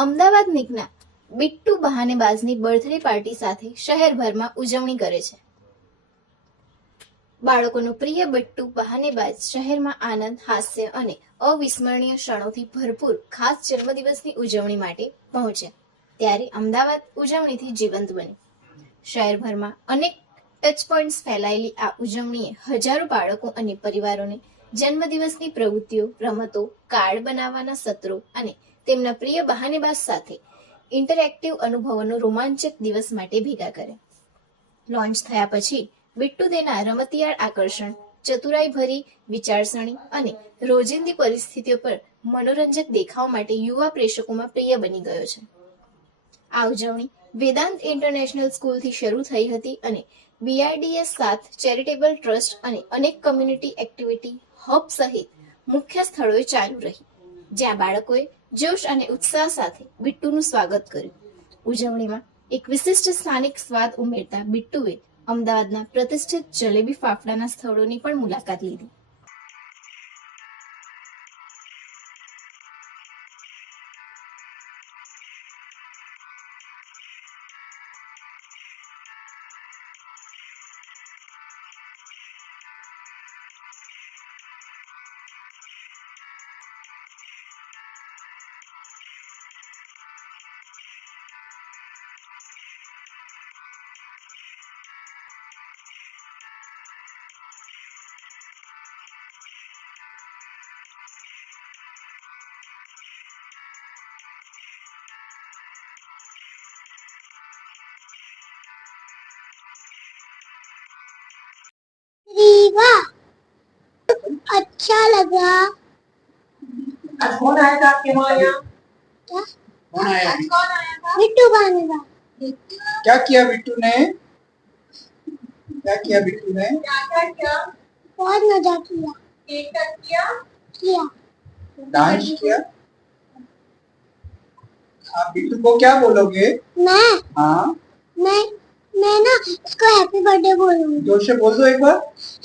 અમદાવાદના Bittu બહાનેબાજની birthday party સાથે શહેરભરમાં ઉજવણી કરે છે. બાળકોનો પ્રિય બિટ્ટુ બહાનેબાજ શહેરમાં આનંદ, હાસ્ય અને અવિસ્મરણીય ક્ષણોથી ભરપૂર ખાસ જન્મદિવસની ઉજવણી માટે પહોંચ્યા. ત્યારે અમદાવાદ ઉજવણીથી જીવંત બન્યું. શહેરભરમાં અનેક ટચ પોઈન્ટ્સ ફેલાયેલી આ ઉજવણીએ હજારો બાળકો અને પરિવારોને જન્મદિવસની પ્રવૃત્તિઓ, રમતો, કાર્ડ બનાવવાના સત્રો અને તેમના પ્રિય બહાનેબાજ સાથે ઇન્ટરેક્ટિવ અનુભવોનો રોમાંચક દિવસ માટે ભેગા કર્યા. લોન્ચ થયા પછી બિટ્ટુ તેના રમતિયાળ આકર્ષણ, ચતુરાઈભરી વિચારસરણી અને રોજિંદી પરિસ્થિતિઓ પર મનોરંજક દેખાવ માટે યુવા પ્રેક્ષકોમાં પ્રિય બની ગયો છે. આ ઉજવણી વેદાંત ઇન્ટરનેશનલ સ્કૂલથી શરૂ થઈ હતી અને BRDS સાથ ચેરિટેબલ ટ્રસ્ટ અને અનેક કમ્યુનિટી એક્ટિવિટી હબ સહિત મુખ્ય સ્થળોએ ચાલુ રહી, જ્યાં બાળકોએ જોશ અને ઉત્સાહ સાથે બિટ્ટુનું સ્વાગત કર્યું. ઉજવણીમાં એક વિશિષ્ટ સ્થાનિક સ્વાદ ઉમેરતા બિટ્ટુએ અમદાવાદના પ્રતિષ્ઠિત જલેબી ફાફડાના સ્થળોની પણ મુલાકાત લીધી. रीवा अच्छा लगा। आज कौन आया था आपके वहाँ यहाँ? क्या? कौन आया? आज कौन आया था? बिट्टू बहानेबाज। क्या किया बिट्टू ने? क्या किया बिट्टू ने? क्या किया? बहुत मजा किया। केक कट किया? किया। डांस किया? आप बिट्टू को क्या बोलोगे? मैं हाँ, मैं ना उसको हैप्पी बर्थडे बोलूंगी। जोर से बोल दो एक बार.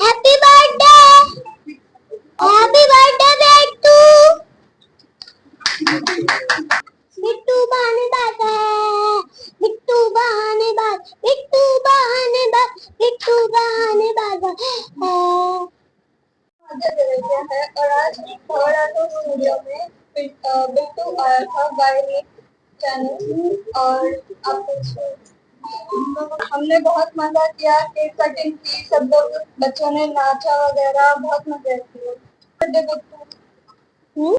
Happy birthday, happy birthday Bittu. Bittu बहानेबाज है, बिट्टू बहानेबाज, बिट्टू बहानेबाज, बिट्टू बहानेबाज है। है और आज थर्ड आटो स्टूडियो में बिट्टू आया था बाय चैनल और आप हमने बहुत मजा किया, केक कटिंग की, सब लोग बच्चों ने नाचा वगैरह, बहुत मजा किया। बर्थडे बिट्टू।